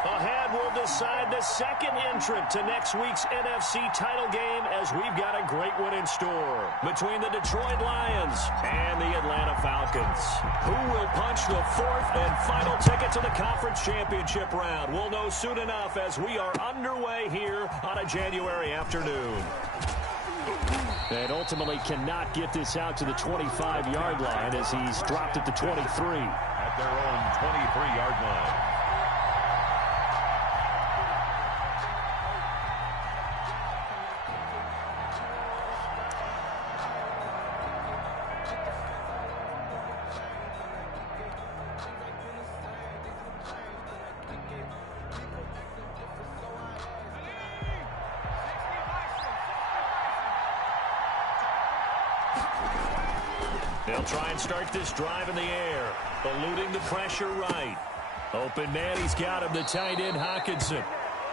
Ahead will decide the second entrant to next week's NFC title game as we've got a great one in store between the Detroit Lions and the Atlanta Falcons. Who will punch the fourth and final ticket to the conference championship round? We'll know soon enough as we are underway here on a January afternoon. And ultimately cannot get this out to the 25-yard line as he's dropped at the 23. At their own 23-yard line. They'll try and start this drive in the air, eluding the pressure right. Open man, he's got him, the tight end Hockenson.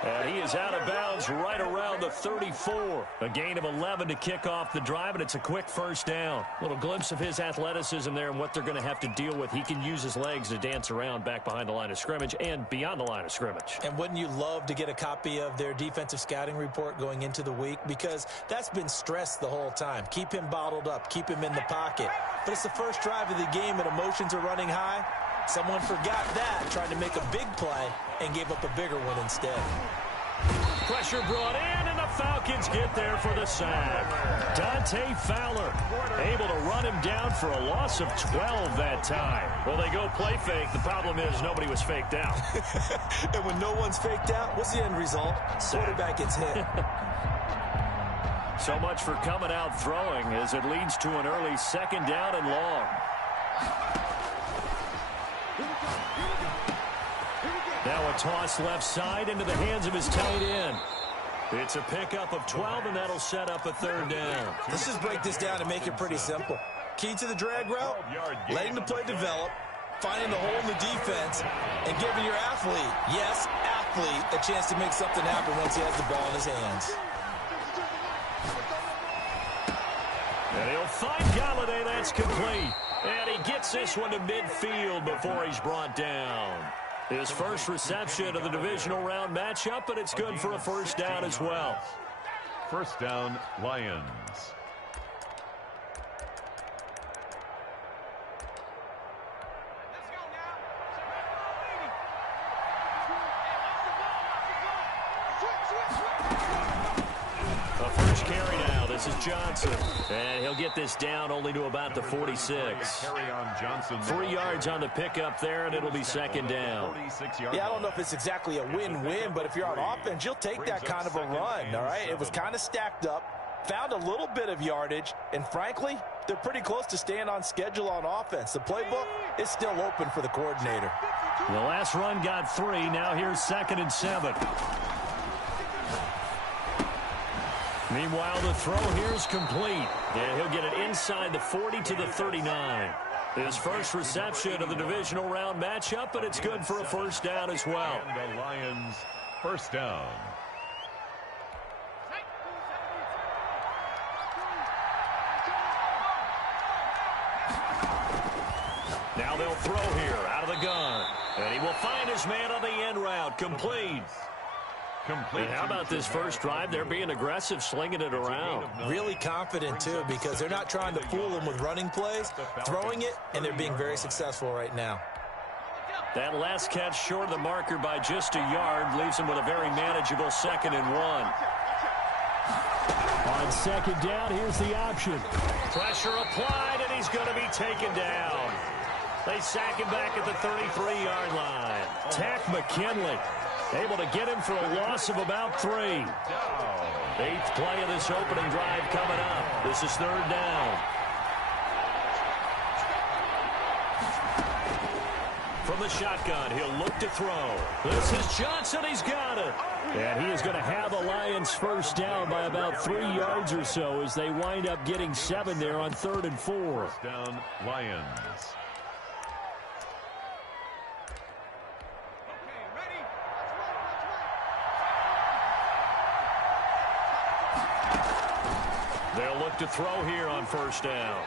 And he is out of bounds right around the 34. A gain of 11 to kick off the drive, and it's a quick first down. Little glimpse of his athleticism there and what they're going to have to deal with. He can use his legs to dance around back behind the line of scrimmage and beyond the line of scrimmage. And wouldn't you love to get a copy of their defensive scouting report going into the week? Because that's been stressed the whole time. Keep him bottled up. Keep him in the pocket. But it's the first drive of the game and emotions are running high. Someone forgot that, tried to make a big play, and gave up a bigger one instead. Pressure brought in, and the Falcons get there for the sack. Dante Fowler able to run him down for a loss of 12 that time. Well, they go play fake. The problem is nobody was faked out. And when no one's faked out, what's the end result? Quarterback gets hit. So much for coming out throwing as it leads to an early second down and long. Now a toss left side into the hands of his tight end. It's a pickup of 12, and that'll set up a third down. Let's just break this down and make it pretty simple. Key to the drag route, letting the play develop, finding the hole in the defense, and giving your athlete, yes, athlete, a chance to make something happen once he has the ball in his hands. And he'll find Galladay. That's complete. And he gets this one to midfield before he's brought down. His first reception of the divisional round matchup, and it's good for a first down as well. First down, Lions. A first carry now. This is Johnson. And he'll get this down only to about the 46. 3 yards on the pickup there, and it'll be second down. Yeah, I don't know if it's exactly a win-win, but if you're on offense, you'll take that kind of a run, all right? It was kind of stacked up, found a little bit of yardage, and frankly, they're pretty close to staying on schedule on offense. The playbook is still open for the coordinator. The last run got 3. Now here's 2nd and 7. Meanwhile, the throw here is complete. And he'll get it inside the 40 to the 39. His first reception of the divisional round matchup, and it's good for a first down as well. And the Lions, first down. Now they'll throw here out of the gun. And he will find his man on the end route. Complete. And how about this first drive? They're being aggressive, slinging it around. Really confident, too, because they're not trying to fool them with running plays, throwing it, and they're being very successful right now. That last catch short of the marker by just a yard leaves him with a very manageable 2nd and 1. On second down, here's the option. Pressure applied, and he's going to be taken down. They sack him back at the 33-yard line. Tack McKinley able to get him for a loss of about 3. 8th play of this opening drive coming up. This is 3rd down. From the shotgun, he'll look to throw. This is Johnson. He's got it. And he is going to have the Lions first down by about 3 yards or so as they wind up getting 7 there on 3rd and 4. First down, Lions. They'll look to throw here on first down.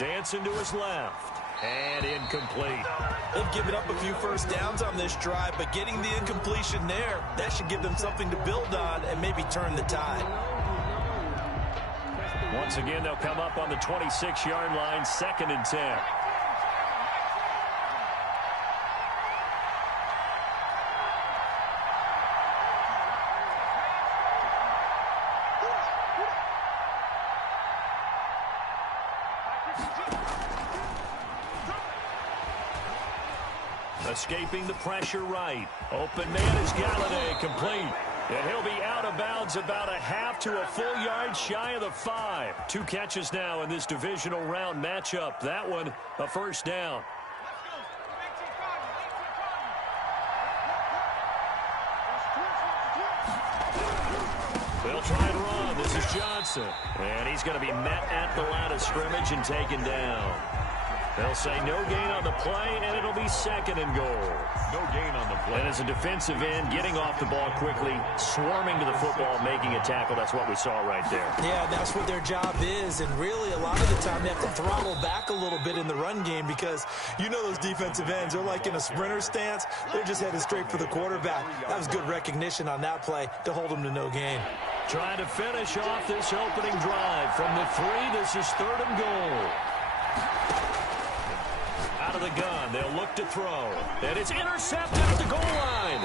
Dancing to his left. And incomplete. They've given up a few first downs on this drive, but getting the incompletion there, that should give them something to build on and maybe turn the tide. Once again, they'll come up on the 26-yard line, 2nd and 10. Escaping the pressure right. Open man is Galladay, complete. And he'll be out of bounds about a half to a full yard shy of the 5. 2 catches now in this divisional round matchup. That one, a first down. They'll try and run. This is Johnson. And he's going to be met at the line of scrimmage and taken down. They'll say no gain on the play, and it'll be 2nd and goal. No gain on the play. And as a defensive end, getting off the ball quickly, swarming to the football, making a tackle, that's what we saw right there. Yeah, that's what their job is, and really a lot of the time they have to throttle back a little bit in the run game because you know those defensive ends, they're like in a sprinter stance. They're just headed straight for the quarterback. That was good recognition on that play to hold them to no gain. Trying to finish off this opening drive from the 3. This is 3rd and goal. Out of the gun, they'll look to throw. And it's intercepted at the goal line.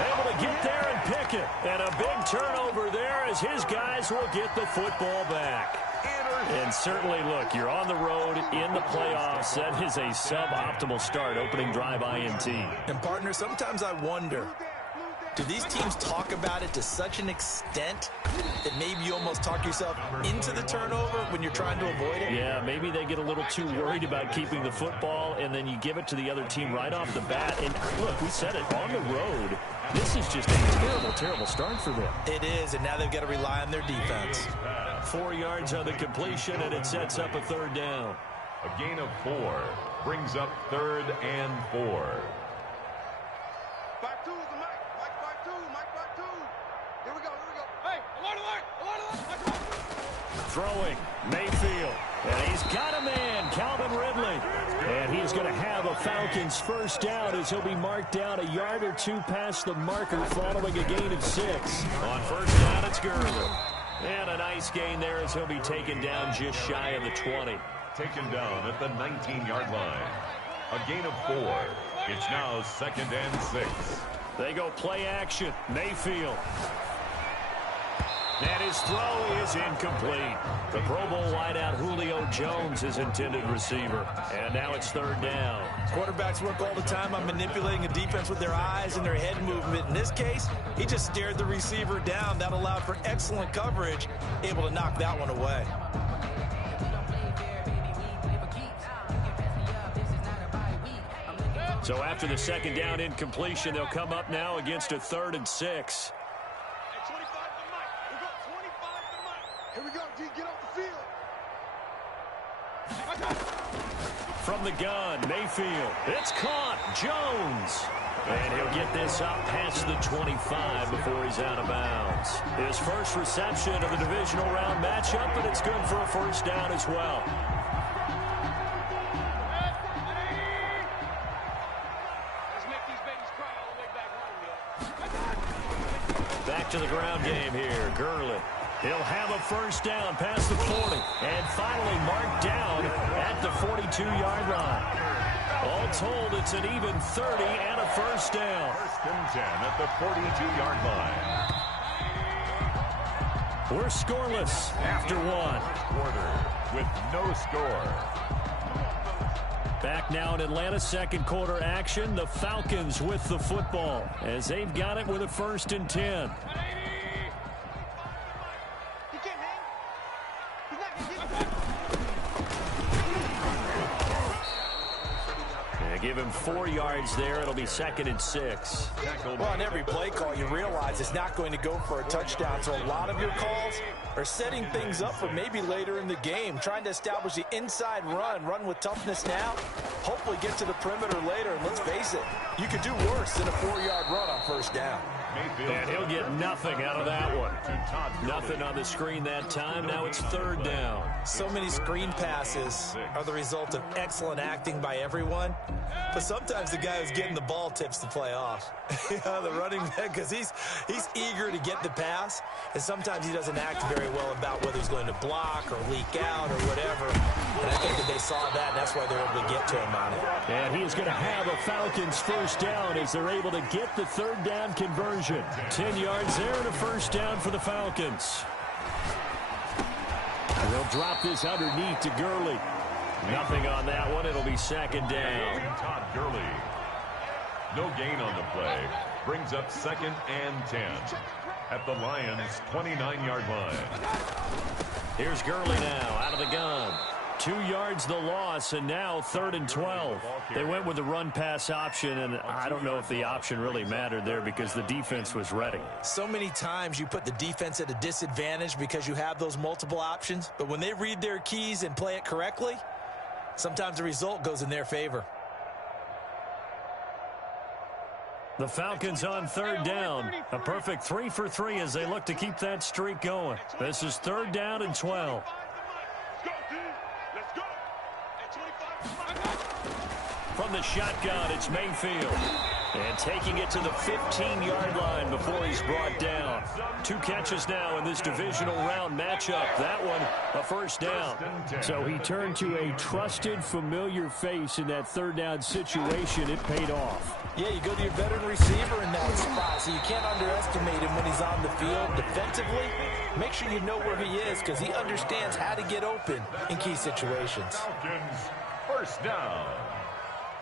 Able to get there and pick it. And a big turnover there as his guys will get the football back. And certainly, look, you're on the road in the playoffs. That is a suboptimal start, opening drive INT. And, partner, sometimes I wonder, do these teams talk about it to such an extent that maybe you almost talk yourself into the turnover when you're trying to avoid it? Yeah, maybe they get a little too worried about keeping the football, and then you give it to the other team right off the bat. And, look, we said it, on the road, this is just a terrible, terrible start for them. It is, and now they've got to rely on their defense. 4 yards on the completion, and it sets up a 3rd down. A gain of 4 brings up 3rd and 4. Back 2 is the Mike. Back 2. Mike, back 2. Here we go. Hey, alert. Throwing, Mayfield. And he's got a man, Calvin Ridley. And he's going to have a Falcons first down as he'll be marked down a yard or 2 past the marker following a gain of 6. On first down, it's Gurley. And a nice gain there as he'll be taken down just shy of the 20. Taken down at the 19-yard line. A gain of 4. It's now 2nd and 6. They go play action. Mayfield. And his throw is incomplete. The Pro Bowl wideout Julio Jones is intended receiver. And now it's 3rd down. Quarterbacks work all the time on manipulating a defense with their eyes and their head movement. In this case, he just stared the receiver down. That allowed for excellent coverage, able to knock that one away. So after the 2nd down incompletion, they'll come up now against a 3rd and 6. Here we go, G, get off the field. From the gun, Mayfield. It's caught. Jones. And he'll get this up past the 25 before he's out of bounds. His first reception of the divisional round matchup, but it's good for a first down as well. Back to the ground game here. Gurley. He'll have a first down past the 40. And finally marked down at the 42-yard line. All told, it's an even 30 and a first down. 1st and 10 at the 42-yard line. We're scoreless after 1. Quarter with no score. Back now in Atlanta, 2nd quarter action. The Falcons with the football as they've got it with a 1st and 10. Give him 4 yards there. It'll be 2nd and 6. Well, on every play call, you realize it's not going to go for a touchdown. So a lot of your calls are setting things up for maybe later in the game, trying to establish the inside run with toughness now, hopefully get to the perimeter later. And let's face it, you could do worse than a 4-yard run on first down. And he'll get nothing out of that one. Nothing on the screen that time. Now it's third down. So many screen passes are the result of excellent acting by everyone. But sometimes the guy who's getting the ball tips the play off. The running back, because he's eager to get the pass, and sometimes he doesn't act very well about whether he's going to block or leak out or whatever. And I think that they saw that, and that's why they're able to get to him on it. And he is going to have a Falcons first down as they're able to get the third down conversion. 10 yards there and a first down for the Falcons. And they'll drop this underneath to Gurley. Nothing on that one. It'll be second down. Todd Gurley. No gain on the play. Brings up second and 10 at the Lions' 29-yard line. Here's Gurley now out of the gun. 2 yards the loss, and now third and 12. They went with the run-pass option, and I don't know if the option really mattered there because the defense was ready. So many times you put the defense at a disadvantage because you have those multiple options, but when they read their keys and play it correctly, sometimes the result goes in their favor. The Falcons on third down. A perfect 3 for 3 as they look to keep that streak going. This is third down and 12. From the shotgun, it's Mayfield. And taking it to the 15-yard line before he's brought down. 2 catches now in this divisional round matchup. That one, a first down. So he turned to a trusted, familiar face in that third down situation. It paid off. Yeah, you go to your veteran receiver in that spot, so you can't underestimate him when he's on the field defensively. Make sure you know where he is because he understands how to get open in key situations. Falcons, first down.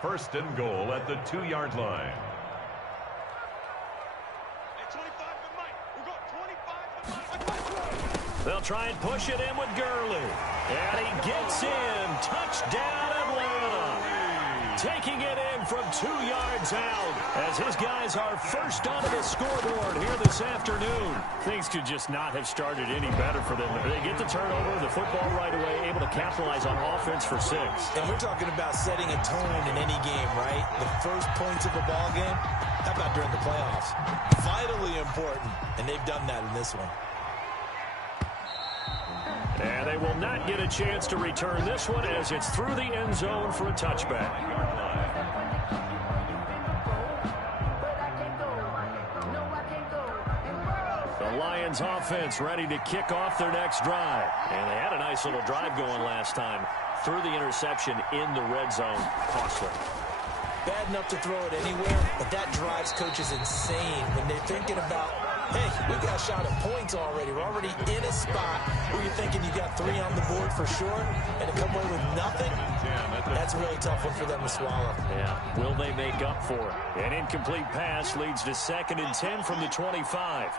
First and goal at the 2-yard line. They'll try and push it in with Gurley. And he gets in. Touchdown, Atlanta. Taking it in from 2 yards out as his guys are first onto the scoreboard here this afternoon. Things could just not have started any better for them. They get the turnover, the football right away, able to capitalize on offense for 6. And we're talking about setting a tone in any game, right? The first points of a ball game. How about during the playoffs? Vitally important, and they've done that in this one. And they will not get a chance to return this one as it's through the end zone for a touchback. The Lions offense ready to kick off their next drive. And they had a nice little drive going last time. Through the interception in the red zone. Costly. Bad enough to throw it anywhere, but that drives coaches insane when they're thinking about, hey, we got a shot at points already. We're already in a spot where you're thinking you got 3 on the board for sure, and to come away with nothing, that's a really tough one for them to swallow. Yeah, will they make up for it? An incomplete pass leads to second and 10 from the 25.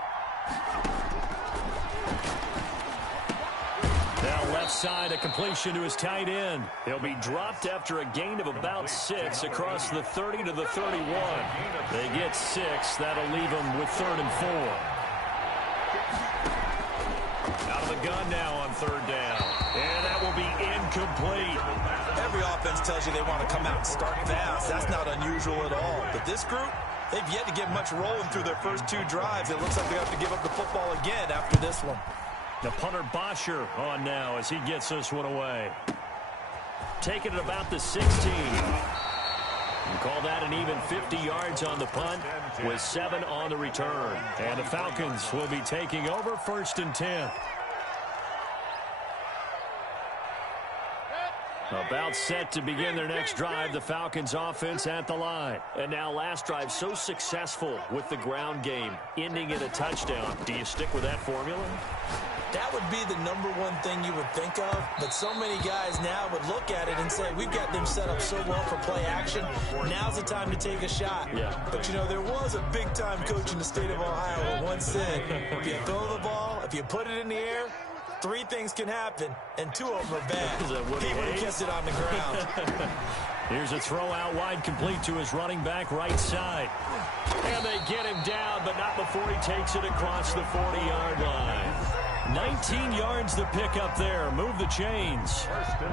Now left side, a completion to his tight end. He'll be dropped after a gain of about 6 across the 30 to the 31. They get 6. That'll leave them with third and 4. Out of the gun now on third down. And that will be incomplete. Every offense tells you they want to come out and start fast. That's not unusual at all. But this group, they've yet to get much rolling through their first 2 drives. It looks like they have to give up the football again after this one. The punter Bosher on now as he gets this one away. Taking it about the 16. You call that an even 50 yards on the punt with 7 on the return. And the Falcons will be taking over first and 10. About set to begin their next drive, the Falcons offense at the line. And now last drive so successful with the ground game, ending in a touchdown. Do you stick with that formula? That would be the #1 thing you would think of, but so many guys now would look at it and say, we've got them set up so well for play action, now's the time to take a shot. Yeah. But, you know, there was a big-time coach in the state of Ohio who once said, if you throw the ball, if you put it in the air, 3 things can happen, and 2 of them are bad. He would have kept it on the ground. Here's a throw out wide, complete to his running back right side. And they get him down, but not before he takes it across the 40-yard line. 19 yards to pick up there. Move the chains.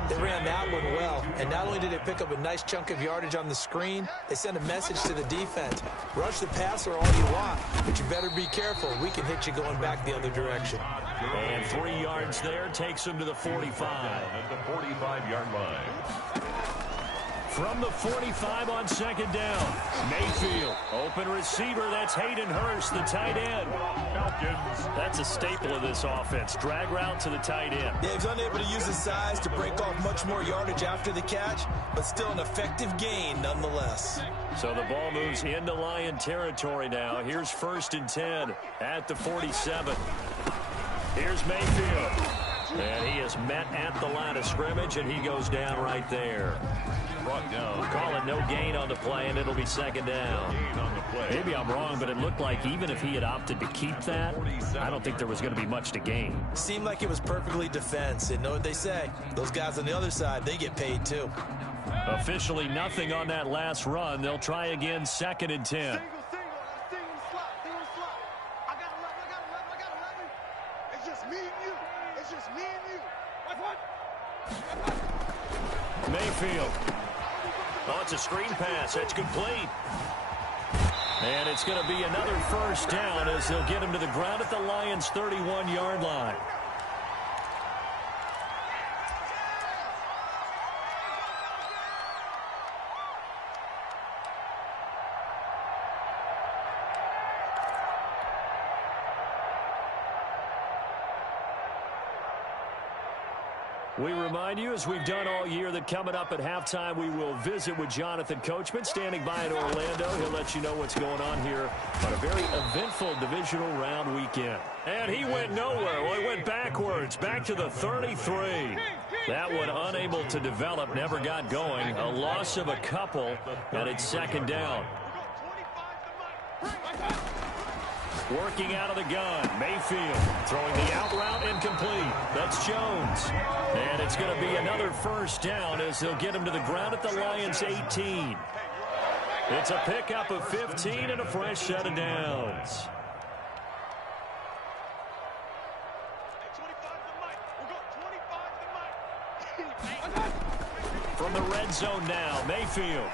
They ran that one well, and not only did they pick up a nice chunk of yardage on the screen, they sent a message to the defense. Rush the passer all you want, but you better be careful. We can hit you going back the other direction. And 3 yards there takes him to the 45. At the 45-yard line. From the 45 on second down, Mayfield, open receiver, that's Hayden Hurst, the tight end. Falcons. That's a staple of this offense, drag route to the tight end. Yeah, he's unable to use his size to break off much more yardage after the catch, but still an effective gain nonetheless. So the ball moves into Lion territory now. Here's 1st and 10 at the 47. Here's Mayfield. And he is met at the line of scrimmage, and he goes down right there. Brought down. Call it no gain on the play, and it'll be second down. Gain on the play. Maybe I'm wrong, but it looked like even if he had opted to keep that, I don't think there was going to be much to gain. Seemed like it was perfectly defense. And know what they say? Those guys on the other side, they get paid too. Officially nothing on that last run. They'll try again, 2nd and 10. Single slot. I got 11. It's just me and you. Mayfield. Oh, it's a screen pass. That's complete. And it's going to be another 1st down as they'll get him to the ground at the Lions' 31-yard line. We remind you, as we've done all year, that coming up at halftime, we will visit with Jonathan Coachman, standing by in Orlando. He'll let you know what's going on here on a very eventful divisional round weekend. And he went nowhere. Well, he went backwards, back to the 33. That one unable to develop, never got going. A loss of a couple, and it's 2nd down. Working out of the gun, Mayfield throwing the out route incomplete. That's Jones. And it's going to be another 1st down as they'll get him to the ground at the Lions' 18. It's a pickup of 15 and a fresh set of downs. From the red zone now, Mayfield.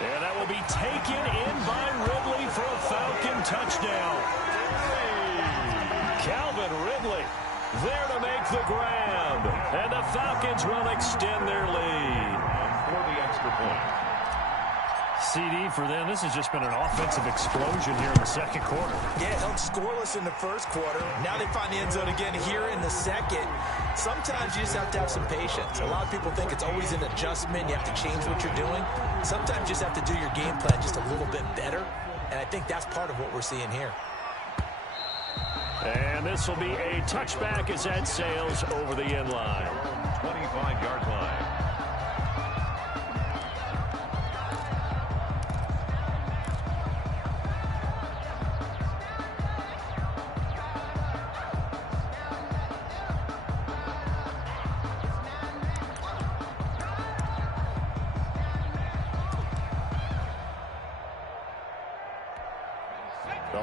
And that will be taken in by Ridley for a Falcon touchdown. Calvin Ridley there to make the grab. And the Falcons will extend their lead. For the extra point. CD for them. This has just been an offensive explosion here in the 2nd quarter. Yeah, held scoreless in the 1st quarter. Now they find the end zone again here in the 2nd. Sometimes you just have to have some patience. A lot of people think it's always an adjustment. You have to change what you're doing. Sometimes you just have to do your game plan just a little bit better. And I think that's part of what we're seeing here. And this will be a touchback as that sails over the end line. 25-yard line.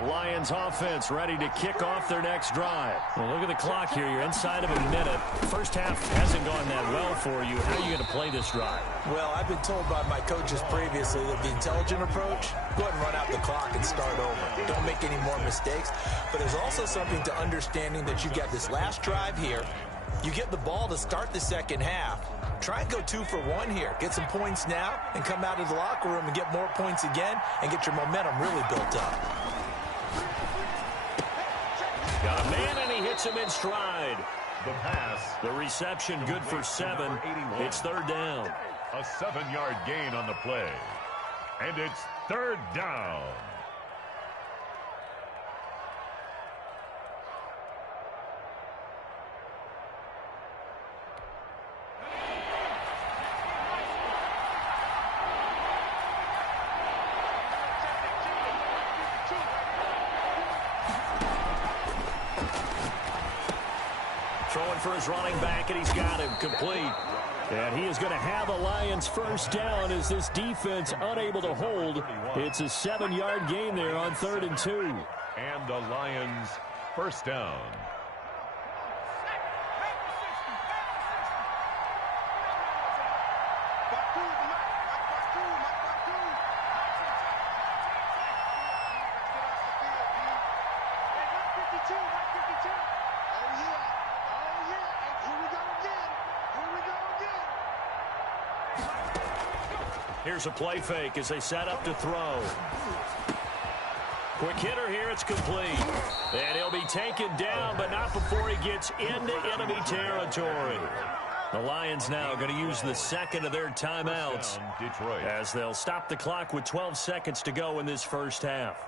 Lions offense ready to kick off their next drive. Well, look at the clock here. You're inside of a minute. First half hasn't gone that well for you. How are you going to play this drive? Well, I've been told by my coaches previously that the intelligent approach, go ahead and run out the clock and start over. Don't make any more mistakes. But there's also something to understanding that you've got this last drive here. You get the ball to start the 2nd half. Try and go 2 for 1 here. Get some points now and come out of the locker room and get more points again and get your momentum really built up. Got a man, and he hits him in stride. The pass. The reception good for 7. It's 3rd down. A 7-yard gain on the play. And it's 3rd down. Throwing for his running back, and he's got him complete. And he is going to have a Lions 1st down as this defense unable to hold. It's a 7-yard gain there on 3rd and 2. And the Lions 1st down. Here's a play fake as they set up to throw. Quick hitter here, it's complete. And he'll be taken down, but not before he gets into enemy territory. The Lions now going to use the second of their timeouts as they'll stop the clock with 12 seconds to go in this first half.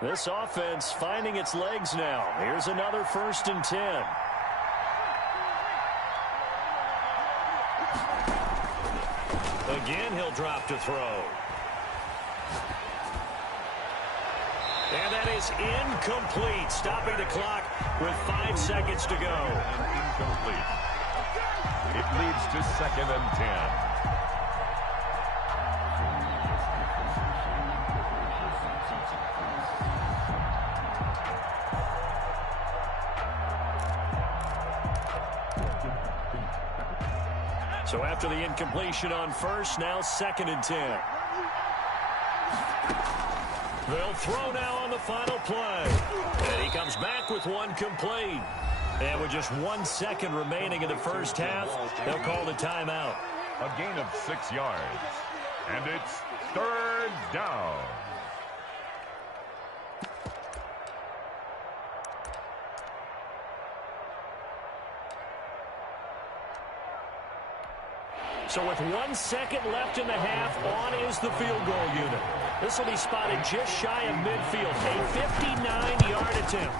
This offense finding its legs now. Here's another 1st and 10. Again, he'll drop to throw. And that is incomplete, stopping the clock with 5 seconds to go. Incomplete. It leads to 2nd and 10. So after the incompletion on first, now 2nd and 10. They'll throw now on the final play. And he comes back with one complete. And with just 1 second remaining in the first half, they'll call the timeout. A gain of 6 yards. And it's 3rd down. So with 1 second left in the half, on is the field goal unit. This will be spotted just shy of midfield. A 59-yard attempt.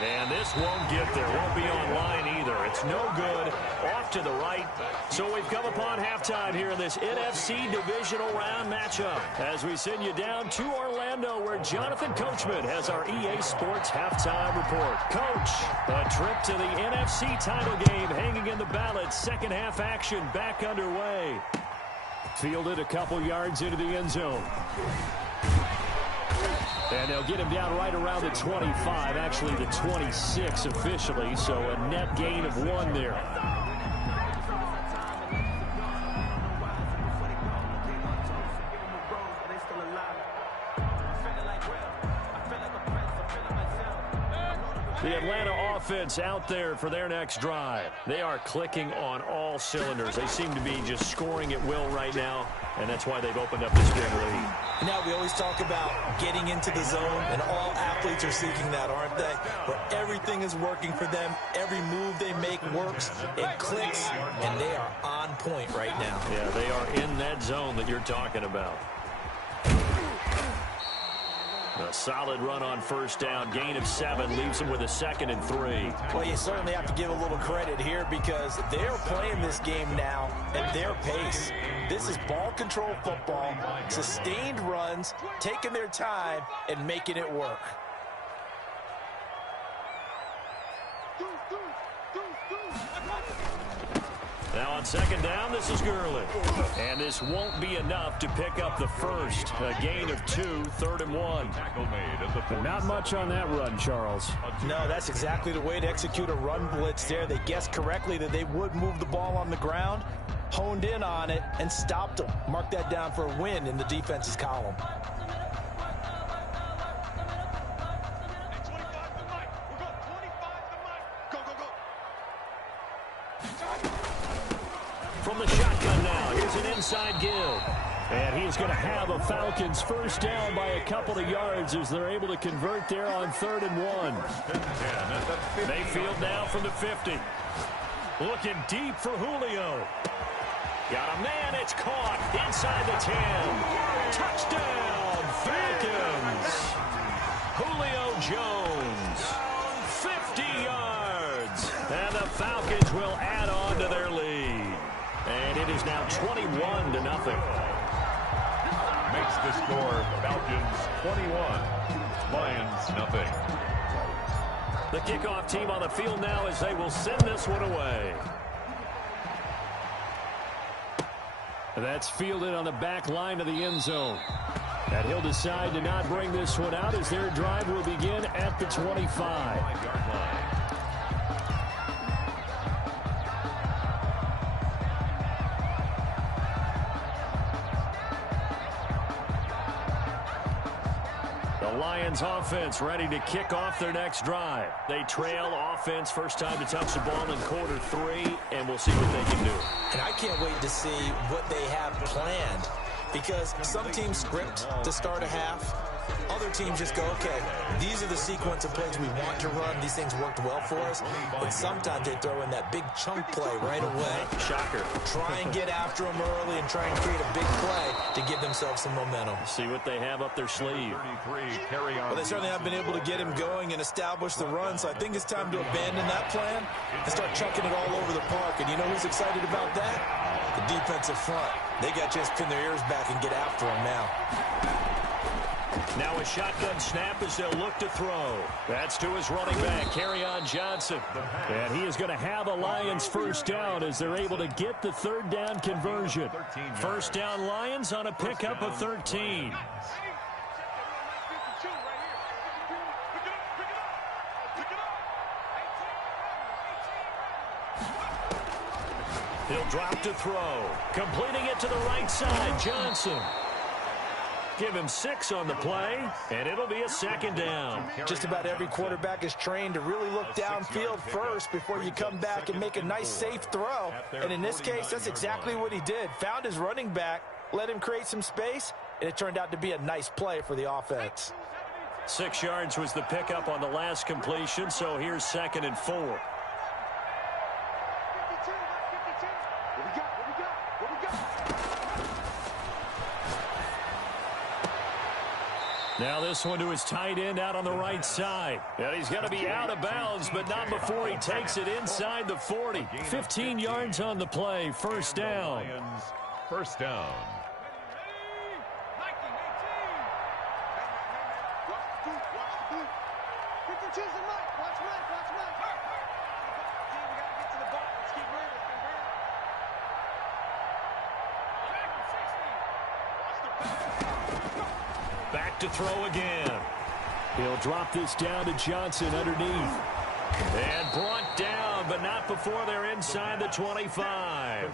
And this won't get there. Won't be online either. It's no good. Off to the right. So we've come upon halftime here in this NFC divisional round matchup as we send you down to Orlando where Jonathan Coachman has our EA Sports halftime report. Coach, a trip to the NFC title game hanging in the balance. Second half action back underway. Fielded a couple yards into the end zone. And they'll get him down right around the 25, actually the 26 officially, so a net gain of 1 there. The Atlanta offense out there for their next drive. They are clicking on all cylinders. They seem to be just scoring at will right now, and that's why they've opened up this big lead. Now we always talk about getting into the zone, and all athletes are seeking that, aren't they? Where everything is working for them, every move they make works, it clicks, and they are on point right now. Yeah, they are in that zone that you're talking about. A solid run on first down. Gain of 7 leaves them with a 2nd and 3. Well, you certainly have to give a little credit here because they're playing this game now at their pace. This is ball control football, sustained runs, taking their time, and making it work. Now on second down, this is Gurley. And this won't be enough to pick up the first. A gain of 2, 3rd and 1. But not much on that run, Charles. No, that's exactly the way to execute a run blitz there. They guessed correctly that they would move the ball on the ground, honed in on it, and stopped them. Mark that down for a win in the defense's column. From the shotgun now, here's an inside give. And he's going to have a Falcons first down by a couple of yards as they're able to convert there on 3rd and 1. Mayfield now from the 50. Looking deep for Julio. Got a man, it's caught inside the 10. Touchdown, Falcons. Julio Jones, 50 yards. And the Falcons will add on to their lead. And it is now 21-0. Makes the score Falcons 21, Lions nothing. The kickoff team on the field now as they will send this one away. That's fielded on the back line of the end zone. And he'll decide to not bring this one out as their drive will begin at the 25. The Lions offense ready to kick off their next drive. They trail offense, first time to touch the ball in quarter 3, and we'll see what they can do. And I can't wait to see what they have planned, because some teams script to start a half. Other teams just go, okay, these are the sequence of plays we want to run. These things worked well for us. And sometimes they throw in that big chunk play right away. Shocker. Try and get after them early and try and create a big play to give themselves some momentum. See what they have up their sleeve. Well, they certainly have been able to get him going and establish the run, so I think it's time to abandon that plan and start chucking it all over the park. And you know who's excited about that? The defensive front. They got to just pin their ears back and get after him now. Now a shotgun snap as they'll look to throw. That's to his running back, Kerryon Johnson. And he is going to have a Lions first down as they're able to get the third down conversion. First down Lions on a pickup of 13. He'll drop to throw. Completing it to the right side, Johnson. Give him 6 on the play, and it'll be a second down. Just about every quarterback is trained to really look downfield first before you come back and make a nice, safe throw. And in this case, that's exactly what he did. Found his running back, let him create some space, and it turned out to be a nice play for the offense. 6 yards was the pickup on the last completion, so here's 2nd and 4. Now this one to his tight end out on the right side. And he's going to be out of bounds, but not before he takes it inside the 40. 15 yards on the play. First down. First down. Back to throw again. He'll drop this down to Johnson underneath. And brought down, but not before they're inside the 25.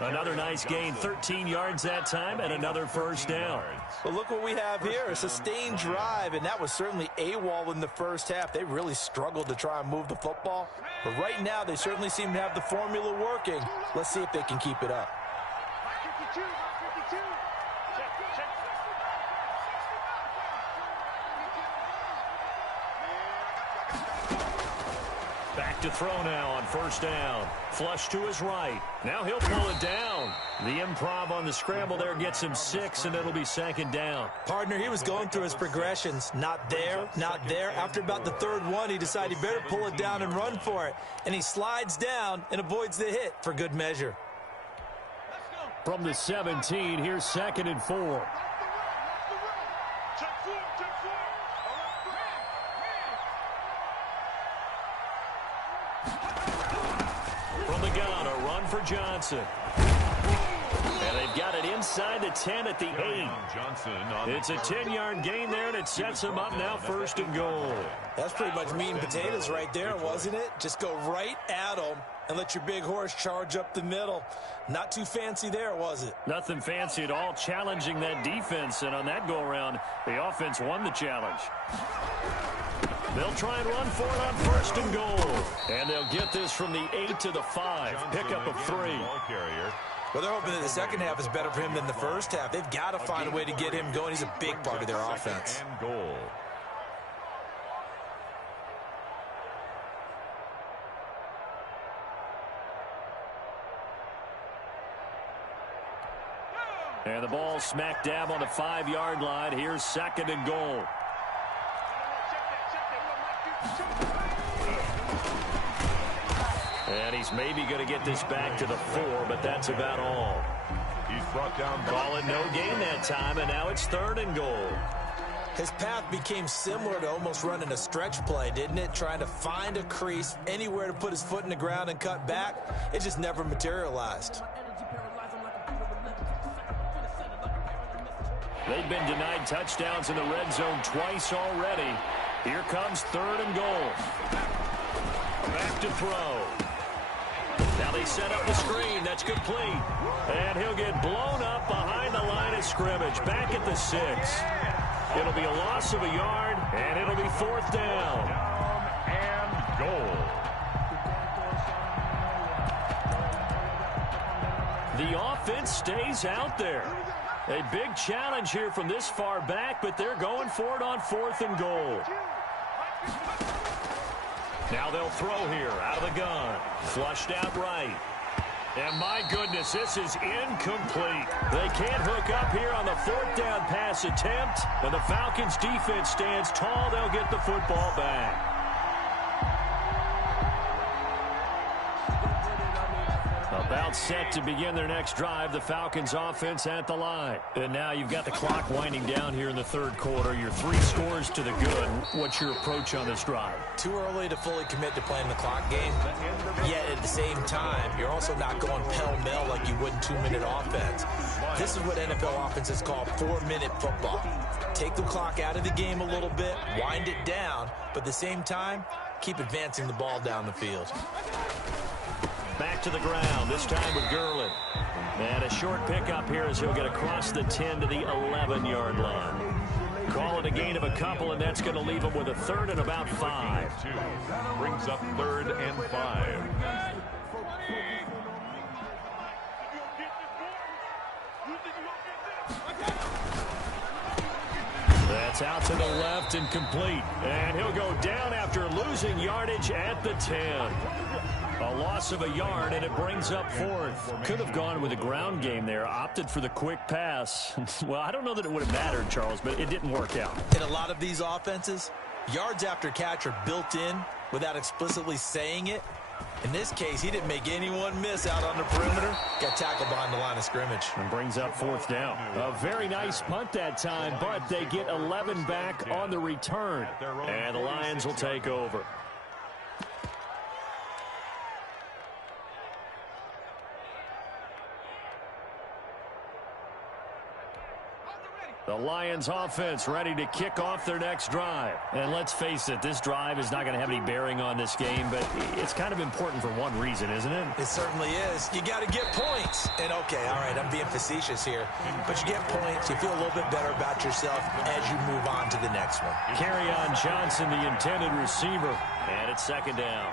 Another nice gain, 13 yards that time, and another first down. Well, look what we have here, a sustained drive, and that was certainly AWOL in the first half. They really struggled to try and move the football. But right now, they certainly seem to have the formula working. Let's see if they can keep it up. Back to throw now on first down. Flush to his right. Now he'll pull it down. The improv on the scramble there gets him 6, and it'll be second down. Partner, he was going through his progressions. Not there, not there. After about the third one, he decided he better pull it down and run for it. And he slides down and avoids the hit for good measure. From the 17, here's 2nd and 4. From the gun, a run for Johnson. And they've got it inside the 10 at the 8. It's a 10-yard gain there, and it sets them up now 1st and goal. That's pretty much meat and potatoes right there, wasn't it? Just go right at them and let your big horse charge up the middle. Not too fancy there, was it? Nothing fancy at all, challenging that defense, and on that go-around, the offense won the challenge. They'll try and run for it on 1st and goal. And they'll get this from the 8 to the 5. Pickup of 3. Well, they're hoping that the second half is better for him than the first half. They've got to find a way to get him going. He's a big part of their offense. And the ball smack dab on the 5-yard line. Here's 2nd and goal. And he's maybe going to get this back to the 4, but that's about all. He's brought down. Call it no gain that time, and now it's 3rd and goal. His path became similar to almost running a stretch play, didn't it? Trying to find a crease, anywhere to put his foot in the ground and cut back. It just never materialized. They've been denied touchdowns in the red zone twice already. Here comes 3rd and goal. Back to throw. Now they set up the screen. That's complete. And he'll get blown up behind the line of scrimmage. Back at the 6. It'll be a loss of a yard, and it'll be fourth down. Down and goal. The offense stays out there. A big challenge here from this far back, but they're going for it on fourth and goal. Now they'll throw here out of the gun. Flushed out right. And my goodness, this is incomplete. They can't hook up here on the fourth down pass attempt. And the Falcons defense stands tall. They'll get the football back. About set to begin their next drive, the Falcons offense at the line. And now you've got the clock winding down here in the third quarter. You're 3 scores to the good. What's your approach on this drive? Too early to fully commit to playing the clock game. Yet at the same time, you're also not going pell-mell like you would in 2-minute offense. This is what NFL offenses call 4-minute football. Take the clock out of the game a little bit, wind it down, but at the same time, keep advancing the ball down the field. Back to the ground, this time with Gurley. And a short pickup here as he'll get across the 10 to the 11-yard line. Call it a gain of a couple, and that's going to leave him with a third and about 5. Brings up 3rd and 5. That's out to the left and complete. And he'll go down after losing yardage at the 10. A loss of a yard, and it brings up 4th. Could have gone with a ground game there. Opted for the quick pass. Well, I don't know that it would have mattered, Charles, but it didn't work out. In a lot of these offenses, yards after catch are built in without explicitly saying it. In this case, he didn't make anyone miss out on the perimeter. Got tackled behind the line of scrimmage. And brings up 4th down. A very nice punt that time, but they get 11 back on the return. And the Lions will take over. The Lions offense ready to kick off their next drive. And let's face it, this drive is not going to have any bearing on this game, but it's kind of important for one reason, isn't it? It certainly is. You got to get points. And okay, all right, I'm being facetious here, but you get points, you feel a little bit better about yourself as you move on to the next one. Kerryon Johnson, the intended receiver, and it's 2nd down.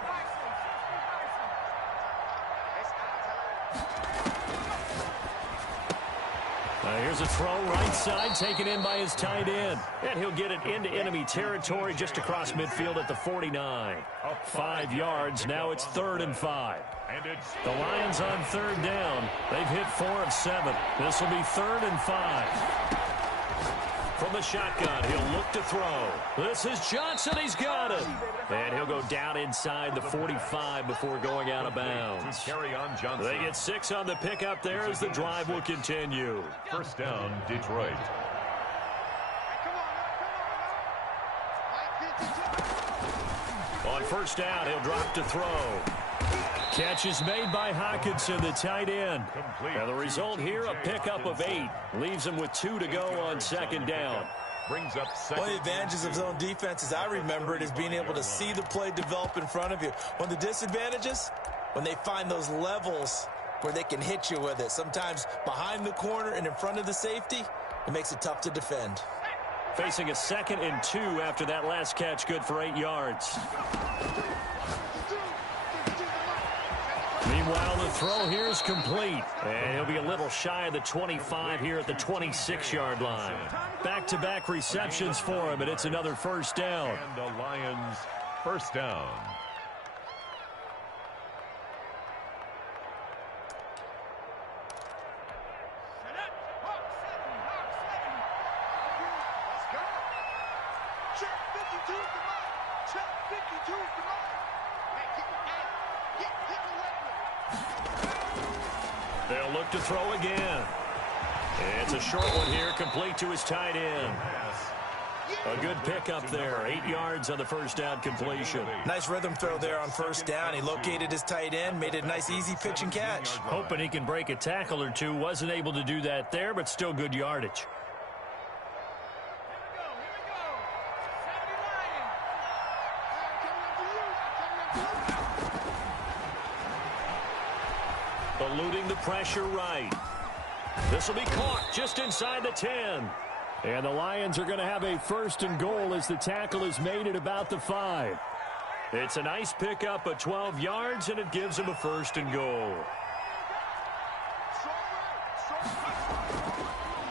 Here's a throw right side taken in by his tight end. And he'll get it into enemy territory just across midfield at the 49. 5 yards. Now it's 3rd and 5. The Lions on 3rd down. They've hit 4 of 7. This will be 3rd and 5. From the shotgun, he'll look to throw. This is Johnson. He's got it. And he'll go down inside the 45 before going out of bounds. They get 6 on the pickup there as the drive will continue. 1st down, Detroit. On 1st down, he'll drop to throw. Catch is made by Hockenson, the tight end. And the result here, a pickup of 8. Leaves him with 2 to go on 2nd down. Brings up 2nd. One of the advantages of zone defense, as I remember it, is being able to see the play develop in front of you. One of the disadvantages, when they find those levels where they can hit you with it. Sometimes behind the corner and in front of the safety, it makes it tough to defend. Facing a 2nd and 2 after that last catch, good for 8 yards. Meanwhile, the throw here is complete. And he'll be a little shy of the 25 here at the 26-yard line. Back-to-back receptions for him, and it's another 1st down. And the Lions 1st down. They'll look to throw again. It's a short one here, complete to his tight end. A good pickup there. 8 yards on the 1st down completion. Nice rhythm throw there on 1st down. He located his tight end, made it a nice, easy pitch and catch. Hoping he can break a tackle or two. Wasn't able to do that there, but still good yardage. Eluding the pressure right. This will be caught just inside the 10. And the Lions are going to have a 1st and goal as the tackle is made at about the 5. It's a nice pickup of 12 yards, and it gives him a 1st and goal.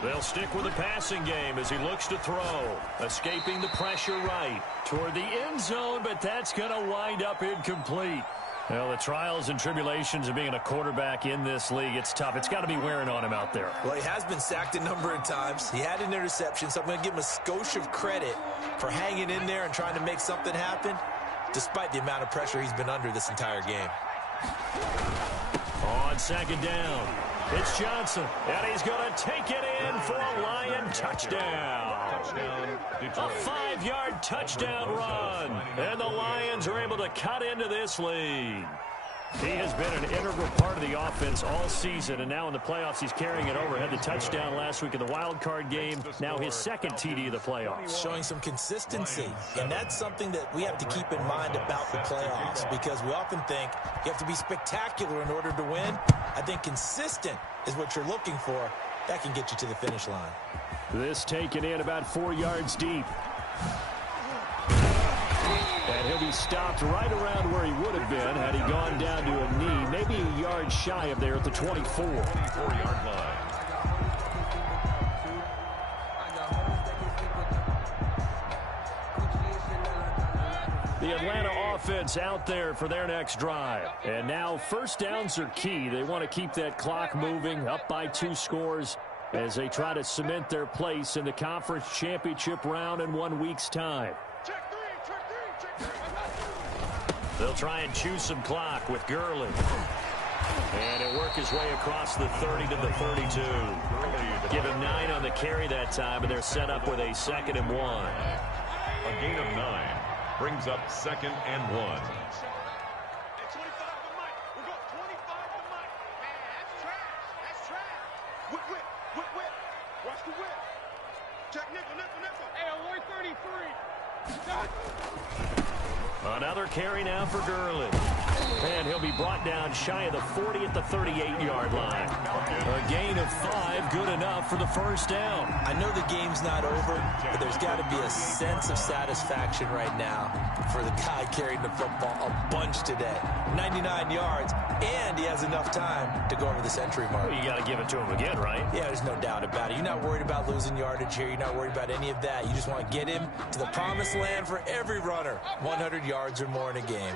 They'll stick with the passing game as he looks to throw. Escaping the pressure right toward the end zone, but that's going to wind up incomplete. Well, the trials and tribulations of being a quarterback in this league, it's tough. It's got to be wearing on him out there. Well, he has been sacked a number of times. He had an interception, so I'm going to give him a skosh of credit for hanging in there and trying to make something happen, despite the amount of pressure he's been under this entire game. On 2nd down, it's Johnson, and he's going to take it in for a Lion touchdown. A 5-yard touchdown run, and the Lions are able to cut into this lead. He has been an integral part of the offense all season, and now in the playoffs he's carrying it over. Had the touchdown last week in the wild card game, now his 2nd TD of the playoffs. Showing some consistency, and that's something that we have to keep in mind about the playoffs, because we often think you have to be spectacular in order to win. I think consistent is what you're looking for. That can get you to the finish line. This taken in about 4 yards deep. And he'll be stopped right around where he would have been had he gone down to a knee, maybe a yard shy of there at the 24. 24-yard line. The Atlanta offense out there for their next drive. And now 1st downs are key. They want to keep that clock moving, up by 2 scores as they try to cement their place in the conference championship round in 1 week's time. They'll try and chew some clock with Gurley. And he'll work his way across the 30 to the 32. Give him 9 on the carry that time, and they're set up with a 2nd and 1. A gain of 9 brings up 2nd and 1. Another carry now for Gurley. And he'll be brought down shy of the 40 at the 38-yard line. A gain of 5, good enough for the 1st down. I know the game's not over, but there's got to be a sense of satisfaction right now for the guy carrying the football a bunch today. 99 yards, and he has enough time to go over the century mark. Well, you got to give it to him again, right? Yeah, there's no doubt about it. You're not worried about losing yardage here. You're not worried about any of that. You just want to get him to the promised land for every runner. 100 yards or more in a game.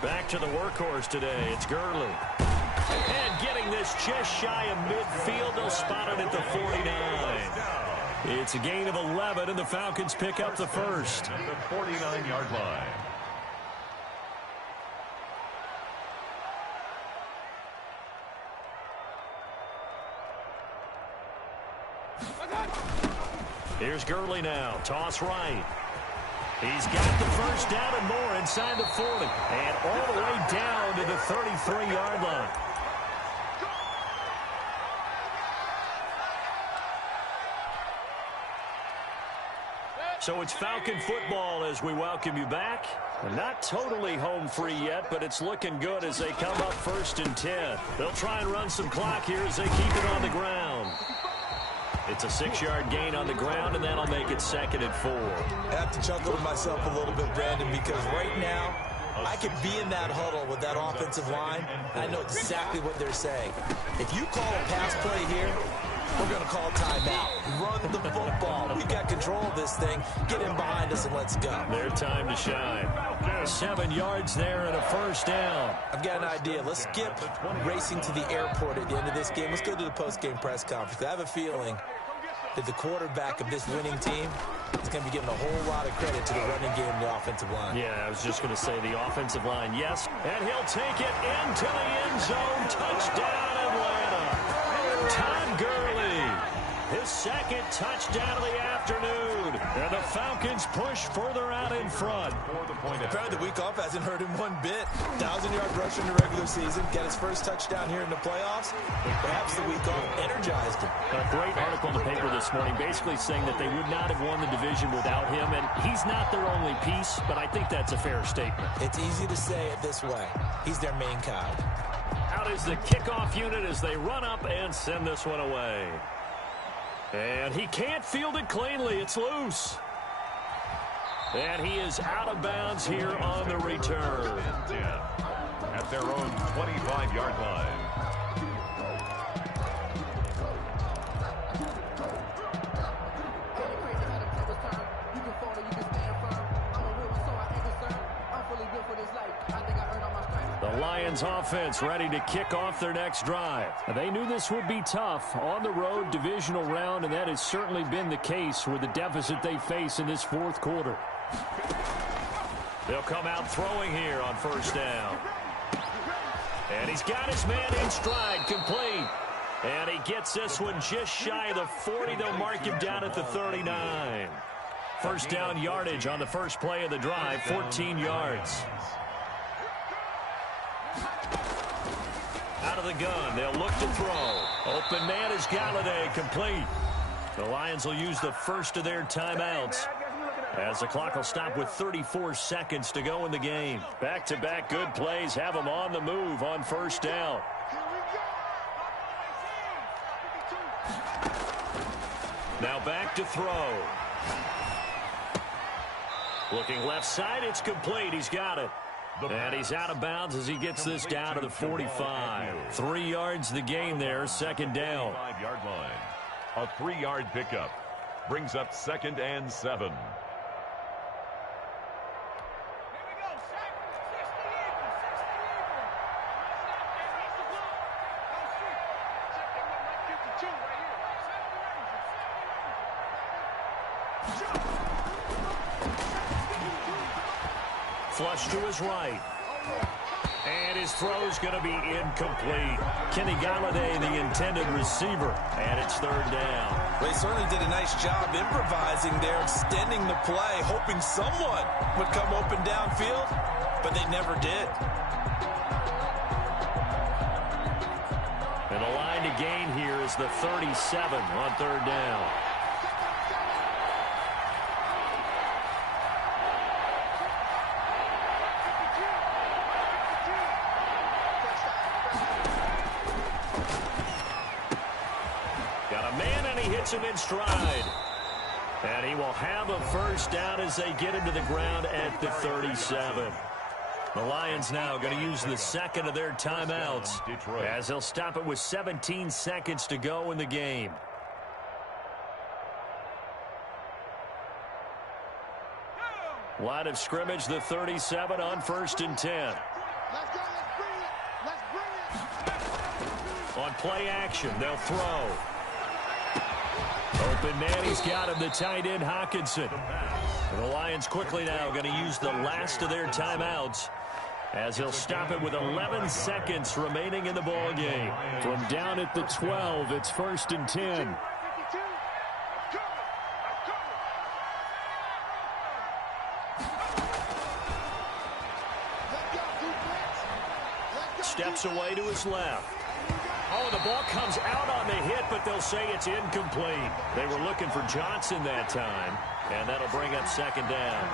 Back to the workhorse today. It's Gurley. And getting this just shy of midfield. They'll spot it at the 49. It's a gain of 11, and the Falcons pick up the 1st. At the 49-yard line. Here's Gurley now. Toss right. He's got the 1st down and more inside the 40. And all the way down to the 33-yard line. So it's Falcon football as we welcome you back. Not totally home free yet, but it's looking good as they come up 1st and 10. They'll try and run some clock here as they keep it on the ground. It's a 6-yard gain on the ground, and that'll make it 2nd and 4. I have to chuckle to myself a little bit, Brandon, because right now I could be in that huddle with that offensive line. I know exactly what they're saying. If you call a pass play here, we're going to call timeout. Run the football. We've got control of this thing. Get in behind us and let's go. Their time to shine. 7 yards there and a 1st down. I've got an idea. Let's skip racing to the airport at the end of this game. Let's go to the post-game press conference. I have a feeling that the quarterback of this winning team is going to be giving a whole lot of credit to the running game and the offensive line. Yeah, I was just going to say the offensive line, yes. And he'll take it into the end zone. Touchdown, Atlanta. Todd Gurley, his 2nd touchdown of the afternoon. And the Falcons push further out in front. Apparently the week off hasn't hurt him one bit. 1,000-yard rush in the regular season. Got his 1st touchdown here in the playoffs. Perhaps the week off energized him. A great article in the paper this morning basically saying that they would not have won the division without him. And he's not their only piece, but I think that's a fair statement. It's easy to say it this way. He's their main guy. Out is the kickoff unit as they run up and send this one away. And he can't field it cleanly. It's loose. And he is out of bounds here on the return. At their own 25-yard line. The Lions offense ready to kick off their next drive. They knew this would be tough on the road divisional round, and that has certainly been the case with the deficit they face in this fourth quarter. They'll come out throwing here on first down. And he's got his man in stride, complete. And he gets this one just shy of the 40. They'll mark him down at the 39. First down yardage on the first play of the drive, 14 yards. Out of the gun, they'll look to throw. Open man is Galladay, complete. The Lions will use the first of their timeouts, as the clock will stop with 34 seconds to go in the game. Back-to-back good plays have them on the move on first down. Now back to throw. Looking left side, it's complete. He's got it. And he's out of bounds as he gets this down to the 45. 3 yards the game there, second down. 5-yard line. A 3-yard pickup brings up 2nd and 7. Flush to his right. And his throw's going to be incomplete. Kenny Galladay, the intended receiver, and it's third down. Well, he certainly did a nice job improvising there, extending the play, hoping someone would come open downfield, but they never did. And the line to gain here is the 37 on third down. Him in stride. And he will have a first down as they get him to the ground at the 37. The Lions now going to use the second of their timeouts as they'll stop it with 17 seconds to go in the game. Line of scrimmage, the 37 on 1st and 10. On play action, they'll throw. Open man, he's got him, the tight end Hockenson. And the Lions quickly now going to use the last of their timeouts as they'll stop it with 11 seconds remaining in the ball game. From down at the 12, it's 1st and 10. Steps away to his left. Oh, the ball comes out on the hit, but they'll say it's incomplete. They were looking for Johnson that time, and that'll bring up second down.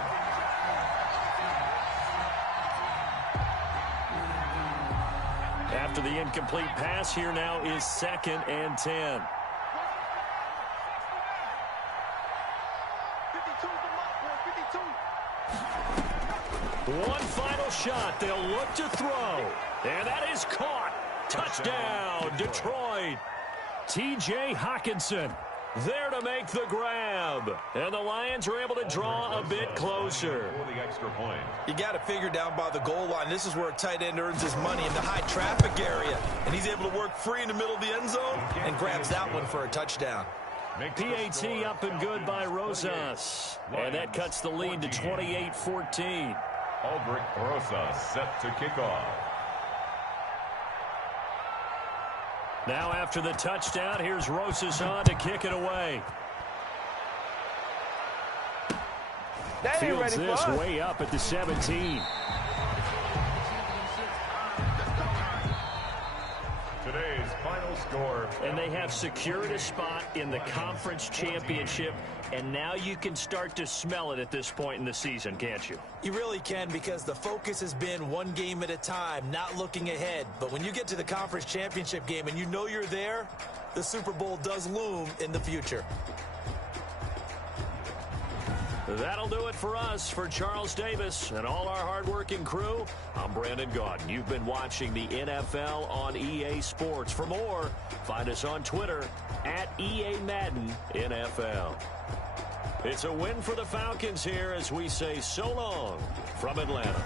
After the incomplete pass, here now is 2nd and 10. One final shot. They'll look to throw, and that is caught. Touchdown, Detroit. T.J. Hockenson there to make the grab. And the Lions are able to draw a bit closer. For the extra point. You got to figure down by the goal line. This is where a tight end earns his money, in the high traffic area. And he's able to work free in the middle of the end zone and grabs that one for a touchdown. PAT up and good by Rosas. And that cuts the lead to 28-14. Aldrich Rosas set to kick off. Now after the touchdown, here's Rosas on to kick it away. Fields this way up at the 17. Today's final score. And they have secured a spot in the conference championship, and now you can start to smell it at this point in the season, can't you? You really can, because the focus has been one game at a time, not looking ahead. But when you get to the conference championship game and you know you're there, the Super Bowl does loom in the future. That'll do it for us. For Charles Davis and all our hardworking crew, I'm Brandon Gaudin. You've been watching the NFL on EA Sports. For more, find us on Twitter at EA Madden NFL. It's a win for the Falcons here as we say so long from Atlanta.